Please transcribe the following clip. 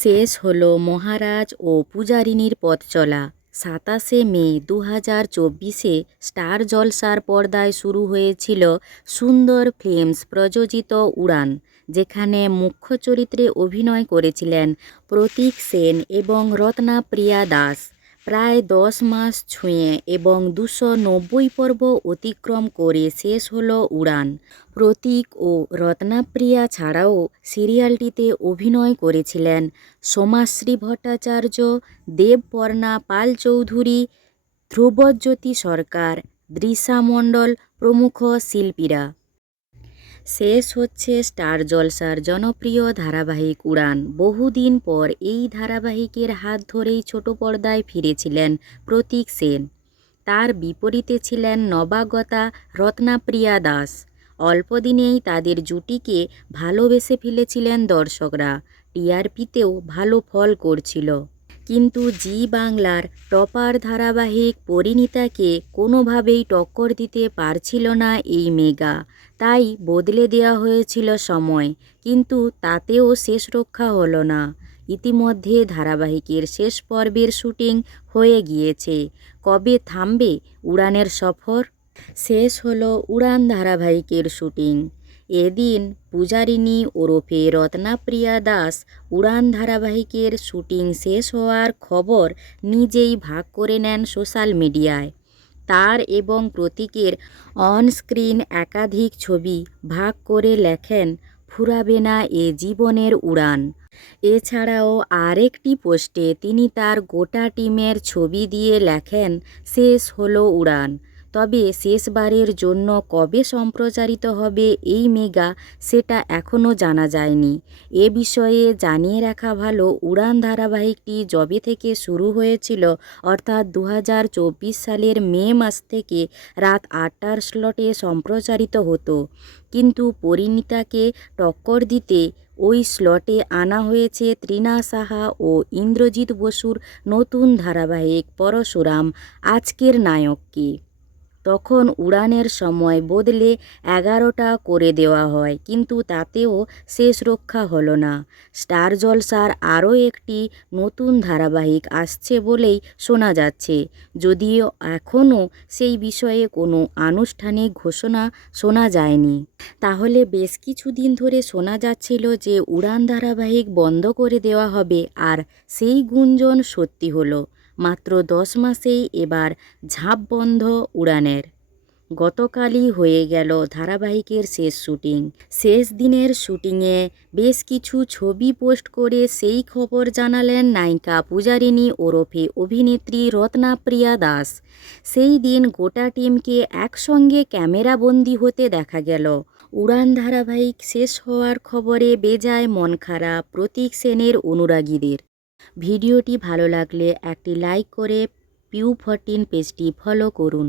শেষ হল মহারাজ ও পূজারিনীর পথ চলা। সাতাশে মে দু হাজার চব্বিশে স্টার জলসার পর্দায় শুরু হয়েছিল সুন্দর ফিল্মস প্রযোজিত উড়ান, যেখানে মুখ্য চরিত্রে অভিনয় করেছিলেন প্রতীক সেন এবং রত্নাপ্রিয়া দাস। প্রায় দশ মাস ছুঁয়ে এবং দুশো নব্বই পর্ব অতিক্রম করে শেষ হলো উড়ান। প্রতীক ও রত্নাপ্রিয়া ছাড়াও সিরিয়ালটিতে অভিনয় করেছিলেন সোমাশ্রী ভট্টাচার্য, দেবপর্ণা পাল চৌধুরী ধ্রুবজ্যোতি সরকার, দৃশা মণ্ডল প্রমুখ শিল্পীরা। শেষ হচ্ছে স্টার জলসার জনপ্রিয় ধারাবাহিক উড়ান। বহুদিন পর এই ধারাবাহিকের হাত ধরেই ছোট পর্দায় ফিরেছিলেন প্রতীক সেন। তার বিপরীতে ছিলেন নবাগতা রত্নাপ্রিয়া দাস। অল্প দিনেই তাদের জুটিকে ভালোবেসে ফেলেছিলেন দর্শকরা। টিআরপিতেও ভালো ফল করছিল। কিন্তু জি বাংলার টপার ধারাবাহিক পরিণীতাকে কোনোভাবেই টক্কর দিতে পারছিল না এই মেগা। তাই বদলে দেওয়া হয়েছিল সময়, কিন্তু তাতেও শেষ রক্ষা হলো না। ইতিমধ্যে ধারাবাহিকের শেষ পর্বের শুটিং হয়ে গিয়েছে। কবে থামবে উড়ানের সফর? শেষ হলো উড়ান ধারাবাহিকের শুটিং। এদিন পূজারিণী ওরফে রত্নাপ্রিয়া দাস উড়ান ধারাবাহিকের শুটিং শেষ হওয়ার খবর নিজেই ভাগ করে নেন সোশ্যাল মিডিয়ায়। তার এবং প্রতীকের অনস্ক্রিন একাধিক ছবি ভাগ করে লেখেন, ফুরাবে না এ জীবনের উড়ান। এছাড়াও আরেকটি পোস্টে তিনি তার গোটা টিমের ছবি দিয়ে লেখেন, শেষ হলো উড়ান। তবে শেষবারের জন্য কবে সম্প্রচারিত হবে এই মেগা সেটা এখনও জানা যায়নি। এ বিষয়ে জানিয়ে রাখা ভালো, উড়ান ধারাবাহিকটি যবে থেকে শুরু হয়েছিল, অর্থাৎ দু হাজার চব্বিশ সালের মে মাস থেকে রাত আটটার স্লটে সম্প্রচারিত হতো। কিন্তু পরিণীতাকে টক্কর দিতে ওই স্লটে আনা হয়েছে তৃণা সাহা ও ইন্দ্রজিৎ বসুর নতুন ধারাবাহিক পরশুরাম, আজকের নায়ককে। তখন উড়ানের সময় বদলে এগারোটা করে দেওয়া হয়, কিন্তু তাতেও শেষ রক্ষা হলো না। স্টার জলসার আরও একটি নতুন ধারাবাহিক আসছে বলেই শোনা যাচ্ছে। যদিও এখনও সেই বিষয়ে কোনো আনুষ্ঠানিক ঘোষণা শোনা যায়নি। তাহলে বেশ কিছুদিন ধরে শোনা যাচ্ছিল যে উড়ান ধারাবাহিক বন্ধ করে দেওয়া হবে, আর সেই গুঞ্জন সত্যি হলো। মাত্র দশ মাসেই এবার ঝাঁপ বন্ধ উড়ানের। গতকালই হয়ে গেল ধারাবাহিকের শেষ শুটিং। শেষ দিনের শুটিংয়ে বেশ কিছু ছবি পোস্ট করে সেই খবর জানালেন নায়িকা পূজারিণী ওরফে অভিনেত্রী রত্নাপ্রিয়া দাস। সেই দিন গোটা টিমকে একসঙ্গে ক্যামেরাবন্দি হতে দেখা গেল। উড়ান ধারাবাহিক শেষ হওয়ার খবরে বেজায় মন খারাপ প্রতীক সেনের অনুরাগীদের। ভিডিওটি ভালো লাগলে একটি লাইক করে পিউ ফরটিন পেজটি ফলো করুন।